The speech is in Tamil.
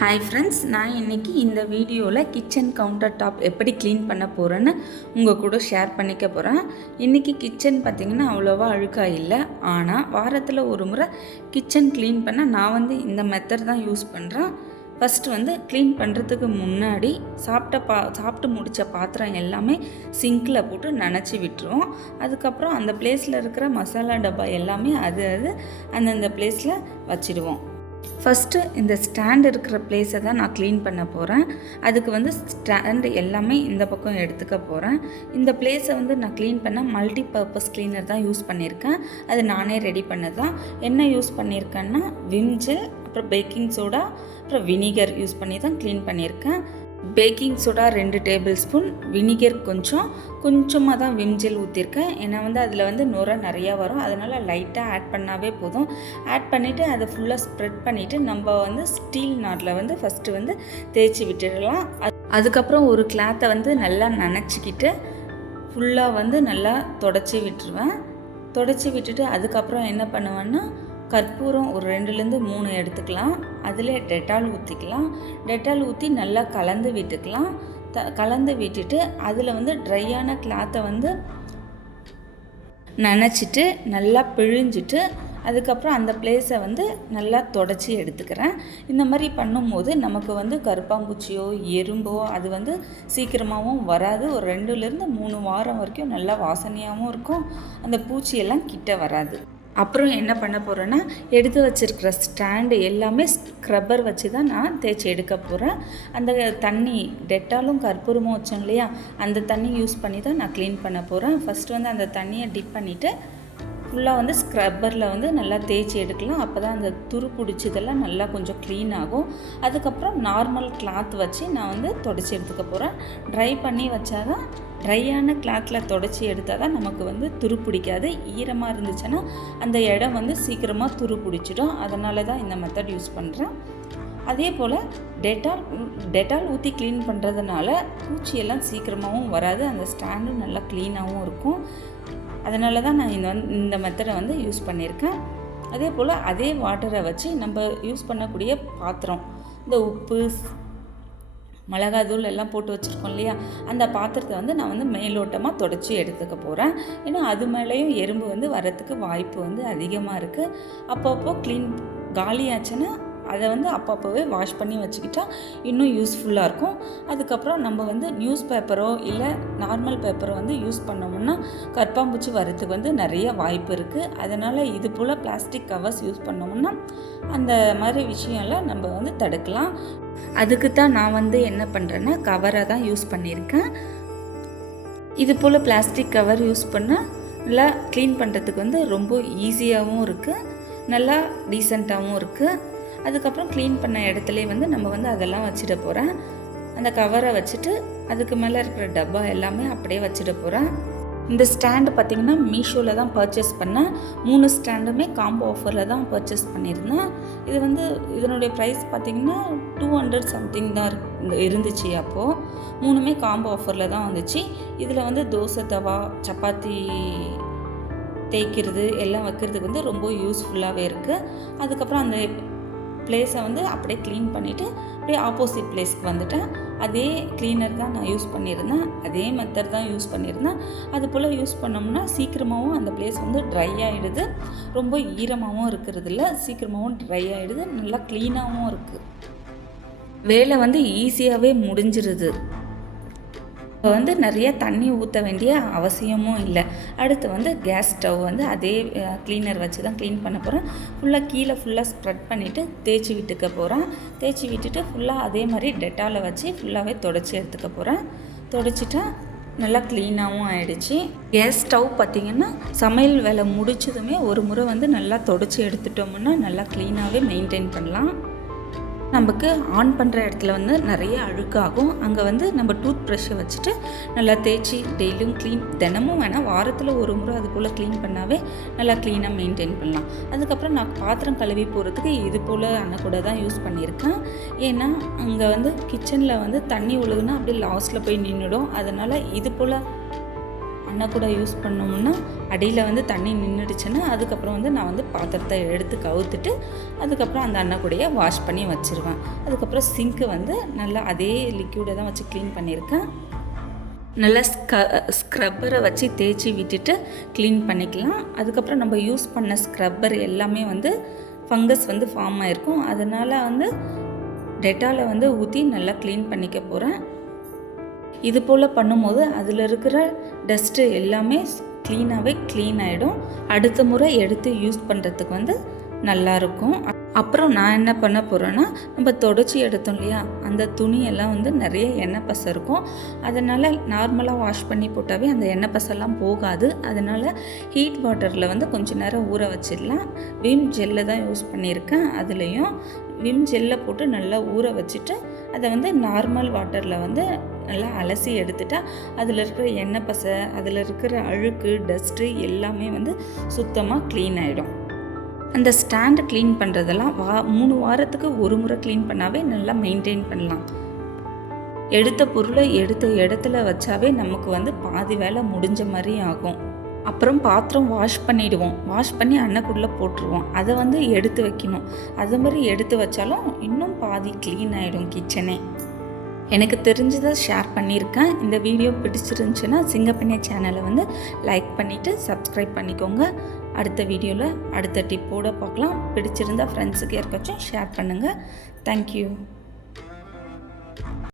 ஹாய் ஃப்ரெண்ட்ஸ், நான் இன்றைக்கி இந்த வீடியோவில் கிச்சன் கவுண்டர் டாப் எப்படி க்ளீன் பண்ண போகிறேன்னு உங்கள் கூட ஷேர் பண்ணிக்க போகிறேன். இன்றைக்கி கிச்சன் பார்த்திங்கன்னா அவ்வளோவா அழுக்காக இல்லை. ஆனால் வாரத்தில் ஒரு முறை கிச்சன் க்ளீன் பண்ண நான் இந்த மெத்தட் தான் யூஸ் பண்ணுறேன். ஃபஸ்ட்டு க்ளீன் பண்ணுறதுக்கு முன்னாடி சாப்பிட்டு முடித்த பாத்திரம் எல்லாமே சிங்கில் போட்டு நனைச்சி விட்டுருவோம். அதுக்கப்புறம் அந்த பிளேஸில் இருக்கிற மசாலா டப்பா எல்லாமே அந்தந்த பிளேஸில் வச்சிடுவோம். ஃபஸ்ட்டு இந்த ஸ்டாண்ட் இருக்கிற பிளேஸை தான் நான் க்ளீன் பண்ண போகிறேன். அதுக்கு ஸ்டாண்டு எல்லாமே இந்த பக்கம் எடுத்துக்க போகிறேன். இந்த பிளேஸை நான் க்ளீன் பண்ண மல்டி பர்பஸ் க்ளீனர் தான் யூஸ் பண்ணியிருக்கேன். அது நானே ரெடி பண்ணது தான். என்ன யூஸ் பண்ணியிருக்கேன்னா விம் ஜெல், அப்புறம் பேக்கிங் சோடா, அப்புறம் வினிகர் யூஸ் பண்ணி தான் க்ளீன் பண்ணியிருக்கேன். Baking soda 2 table spoon, vinegar கொஞ்சமாக தான் விம் ஜெல் ஊற்றிருக்கேன். ஏன்னா அதில் நுரை நிறையா வரும். அதனால் லைட்டாக ஆட் பண்ணாவே போதும். ஆட் பண்ணிவிட்டு அதை ஃபுல்லாக ஸ்ப்ரெட் பண்ணிவிட்டு நம்ம ஸ்டீல் நாட்டில் ஃபஸ்ட்டு தேய்ச்சி விட்டுடலாம். அதுக்கப்புறம் ஒரு கிளாத்தை நல்லா நனைச்சிக்கிட்டு ஃபுல்லாக நல்லா தொடச்சி விட்டுருவேன். தொடச்சி விட்டுட்டு அதுக்கப்புறம் என்ன பண்ணுவேன்னா கற்பூரம் ஒரு 2-3 எடுத்துக்கலாம். அதில் டெட்டால் ஊற்றிக்கலாம். டெட்டால் ஊற்றி நல்லா கலந்து விட்டுக்கலாம். கலந்து விட்டுட்டு அதில் ட்ரையான கிளாத்தை நனைச்சிட்டு நல்லா பிழிஞ்சிட்டு அதுக்கப்புறம் அந்த பிளேஸை நல்லா தொடச்சி எடுத்துக்கிறேன். இந்த மாதிரி பண்ணும்போது நமக்கு கருப்பாம்பூச்சியோ எறும்போ அது சீக்கிரமாகவும் வராது. ஒரு 2-3 வாரம் வரைக்கும் நல்லா வாசனையாகவும் இருக்கும். அந்த பூச்சியெல்லாம் கிட்ட வராது. அப்புறம் என்ன பண்ண போகிறேன்னா எடுத்து வச்சுருக்கிற ஸ்டாண்டு எல்லாமே ஸ்க்ரப்பர் வச்சு தான் நான் தேய்ச்சி எடுக்க போகிறேன். அந்த தண்ணி டெட்டாலும் கற்பூரமும் வச்சோம் இல்லையா, அந்த தண்ணி யூஸ் பண்ணி தான் நான் க்ளீன் பண்ண போகிறேன். ஃபஸ்ட்டு அந்த தண்ணியை டிப் பண்ணிவிட்டு ஃபுல்லாக ஸ்க்ரப்பரில் நல்லா தேய்ச்சி எடுக்கலாம். அப்போ தான் அந்த துரு பிடிச்சதெல்லாம் நல்லா கொஞ்சம் க்ளீன் ஆகும். அதுக்கப்புறம் நார்மல் கிளாத் வச்சு நான் தொடச்சி எடுத்துக்க போகிறேன். ட்ரை பண்ணி வச்சாதான், ட்ரையான கிளாத்தில் தொடச்சி எடுத்தால் தான் நமக்கு துரு பிடிக்காது. ஈரமாக இருந்துச்சுன்னா அந்த இடம் சீக்கிரமாக துரு பிடிச்சிடும். அதனால தான் இந்த மெத்தட் யூஸ் பண்ணுறேன். அதே போல் டெட்டால் ஊற்றி க்ளீன் பண்ணுறதுனால பூச்சியெல்லாம் சீக்கிரமாகவும் வராது. அந்த ஸ்டாண்டும் நல்லா க்ளீனாகவும் இருக்கும். அதனால தான் நான் இந்த மெத்தடை யூஸ் பண்ணியிருக்கேன். அதே போல் அதே வாட்டரை வச்சு நம்ம யூஸ் பண்ணக்கூடிய பாத்திரம், இந்த உப்பு, மிளகாத்தூள் எல்லாம் போட்டு வச்சுருக்கோம் இல்லையா, அந்த பாத்திரத்தை நான் மேலோட்டமாக தொடச்சி எடுத்துக்க போகிறேன். ஏன்னா அது மேலேயும் எறும்பு வரத்துக்கு வாய்ப்பு அதிகமாக இருக்குது. அப்பப்போ க்ளீன் காலியாச்சுன்னா அதை அப்பப்போவே வாஷ் பண்ணி வச்சுக்கிட்டா இன்னும் யூஸ்ஃபுல்லாக இருக்கும். அதுக்கப்புறம் நம்ம நியூஸ் பேப்பரோ இல்லை நார்மல் பேப்பரோ யூஸ் பண்ணோம்னா கற்பாம்பூச்சி வரத்துக்கு நிறைய வாய்ப்பு இருக்குது. அதனால் இது போல் பிளாஸ்டிக் கவர்ஸ் யூஸ் பண்ணோம்னா அந்த மாதிரி விஷயம்லாம் நம்ம தடுக்கலாம். அதுக்கு தான் நான் என்ன பண்ணுறேன்னா கவரை தான் யூஸ் பண்ணியிருக்கேன். இது போல் பிளாஸ்டிக் கவர் யூஸ் பண்ணால் நல்லா க்ளீன் பண்ணுறதுக்கு ரொம்ப ஈஸியாகவும் இருக்குது, நல்லா டீசெண்டாகவும் இருக்குது. அதுக்கப்புறம் க்ளீன் பண்ண இடத்துலே நம்ம அதெல்லாம் வச்சிட போகிறேன். அந்த கவரை வச்சுட்டு அதுக்கு மேலே இருக்கிற டப்பா எல்லாமே அப்படியே வச்சிட போகிறேன். இந்த ஸ்டாண்டு பார்த்திங்கன்னா மீஷோவில் தான் பர்ச்சேஸ் பண்ணேன். 3 ஸ்டாண்டுமே காம்போ ஆஃபரில் தான் பர்ச்சேஸ் பண்ணியிருந்தேன். இது இதனுடைய ப்ரைஸ் பார்த்திங்கன்னா 200 சம்திங் தான் இருந்துச்சு. அப்போது 3மே காம்போ ஆஃபரில் தான் வந்துச்சு. இதில் தோசை தவா, சப்பாத்தி தேய்க்கிறது எல்லாம் வைக்கிறதுக்கு ரொம்ப யூஸ்ஃபுல்லாகவே இருக்குது. அதுக்கப்புறம் அந்த பிளேஸை அப்படியே க்ளீன் பண்ணிவிட்டு அப்படியே ஆப்போசிட் பிளேஸ்க்கு வந்துட்டேன். அதே க்ளீனர் தான் நான் யூஸ் பண்ணியிருந்தேன். அதே மெத்தட் தான் யூஸ் பண்ணியிருந்தேன். அது போல் யூஸ் பண்ணோம்னா சீக்கிரமாகவும் அந்த பிளேஸ் ட்ரை ஆகிடுது. ரொம்ப ஈரமாகவும் இருக்கிறது இல்லை, சீக்கிரமாகவும் ட்ரை ஆகிடுது. நல்லா க்ளீனாகவும் இருக்குது. வேலை ஈஸியாகவே முடிஞ்சிருது. இப்போ நிறைய தண்ணி ஊற்ற வேண்டிய அவசியமும் இல்லை. அடுத்து கேஸ் ஸ்டவ் அதே க்ளீனர் வச்சு தான் க்ளீன் பண்ண போகிறேன். ஃபுல்லாக ஸ்ப்ரெட் பண்ணிவிட்டு தேய்ச்சி விட்டுக்க போகிறேன். தேய்ச்சி விட்டுட்டு ஃபுல்லாக அதே மாதிரி டெட்டாலை வச்சு ஃபுல்லாகவே தொடச்சி எடுத்துக்க போகிறேன். தொடச்சிட்டா நல்லா க்ளீனாகவும் ஆகிடுச்சு. கேஸ் ஸ்டவ் பார்த்திங்கன்னா சமையல் வேலை முடிச்சதுமே ஒரு முறை நல்லா தொடச்சி எடுத்துட்டோம்னா நல்லா க்ளீனாகவே மெயின்டைன் பண்ணலாம். நமக்கு ஆன் பண்ணுற இடத்துல நிறைய அழுக்காகும். அங்கே நம்ம டூத் ப்ரஷ்ஷை வச்சுட்டு நல்லா தேய்ச்சி டெய்லியும் தினமும் வேணால் வாரத்தில் ஒரு முறை அது போல் க்ளீன் பண்ணாவே நல்லா க்ளீனாக மெயின்டைன் பண்ணலாம். அதுக்கப்புறம் நான் பாத்திரம் கழுவி போகிறதுக்கு இது போல் அன்னக்கூட தான் யூஸ் பண்ணியிருக்கேன். ஏன்னா அங்கே கிச்சனில் தண்ணி ஒழுகுனா அப்படியே லாஸ்ட்டில் போய் நின்றுடும். அதனால் இது போல் கூட யூஸ் பண்ணோம்னா அடியில் வந்து தண்ணி நின்றுடுச்சுன்னா அதுக்கப்புறம் வந்து நான் வந்து பாத்திரத்தை எடுத்து கவுத்துட்டு அதுக்கப்புறம் அந்த அன்ன கூடையை வாஷ் பண்ணி வச்சுருவேன். அதுக்கப்புறம் சிங்க்கு வந்து நல்லா அதே லிக்யூடை தான் வச்சு க்ளீன் பண்ணியிருக்கேன். நல்லா ஸ்க்ரப்பரை வச்சு தேய்ச்சி விட்டுட்டு க்ளீன் பண்ணிக்கலாம். அதுக்கப்புறம் நம்ம யூஸ் பண்ண ஸ்க்ரப்பர் எல்லாமே வந்து ஃபங்கஸ் வந்து ஃபார்ம் ஆகிருக்கும். அதனால் வந்து டெட்டாலை வந்து ஊற்றி நல்லா க்ளீன் பண்ணிக்க போகிறேன். இது போல் பண்ணும்போது அதில் இருக்கிற டஸ்ட்டு எல்லாமே க்ளீன் ஆகிடும். அடுத்த முறை எடுத்து யூஸ் பண்ணுறதுக்கு வந்து நல்லாயிருக்கும். அப்புறம் நான் என்ன பண்ண போகிறேன்னா, நம்ம தொடச்சி எடுத்தோம் இல்லையா, அந்த துணியெல்லாம் வந்து நிறைய எண்ணெய் பசை இருக்கும். அதனால் நார்மலாக வாஷ் பண்ணி போட்டாவே அந்த எண்ணெய் பசெல்லாம் போகாது. அதனால் ஹீட் வாட்டரில் வந்து கொஞ்சம் நேரம் ஊற வச்சிடலாம். விம் ஜெல்லை தான் யூஸ் பண்ணியிருக்கேன். அதுலேயும் விம் ஜெல்லை போட்டு நல்லா ஊற வச்சுட்டு அதை வந்து நார்மல் வாட்டரில் வந்து நல்லா அலசி எடுத்துட்டா அதில் இருக்கிற எண்ணெய் பசை, அதில் இருக்கிற அழுக்கு, டஸ்ட்டு எல்லாமே வந்து சுத்தமாக க்ளீன் ஆகிடும். அந்த ஸ்டாண்டு க்ளீன் பண்ணுறதெல்லாம் 3 வாரத்துக்கு ஒரு முறை க்ளீன் பண்ணாவே நல்லா மெயின்டைன் பண்ணலாம். எடுத்த பொருளை எடுத்த இடத்துல வச்சாவே நமக்கு வந்து பாதி வேலை முடிஞ்ச மாதிரி ஆகும். அப்புறம் பாத்திரம் வாஷ் பண்ணிவிடுவோம். வாஷ் பண்ணி அன்னக்குள்ளே போட்டுருவோம். அதை வந்து எடுத்து வைக்கணும். அது மாதிரி எடுத்து வச்சாலும் இன்னும் பாதி க்ளீன் ஆகிடும் கிச்சனே. எனக்கு தெரிஞ்சதை ஷேர் பண்ணியிருக்கேன். இந்த வீடியோ பிடிச்சிருந்துச்சுன்னா சிங்கப்பெண்ணே சேனலை வந்து லைக் பண்ணிவிட்டு சப்ஸ்கிரைப் பண்ணிக்கோங்க. அடுத்த வீடியோவில் அடுத்த டிப்போடு பார்க்கலாம். பிடிச்சிருந்தால் ஃப்ரெண்ட்ஸுக்கு யாருக்காச்சும் ஷேர் பண்ணுங்கள். தேங்க்யூ.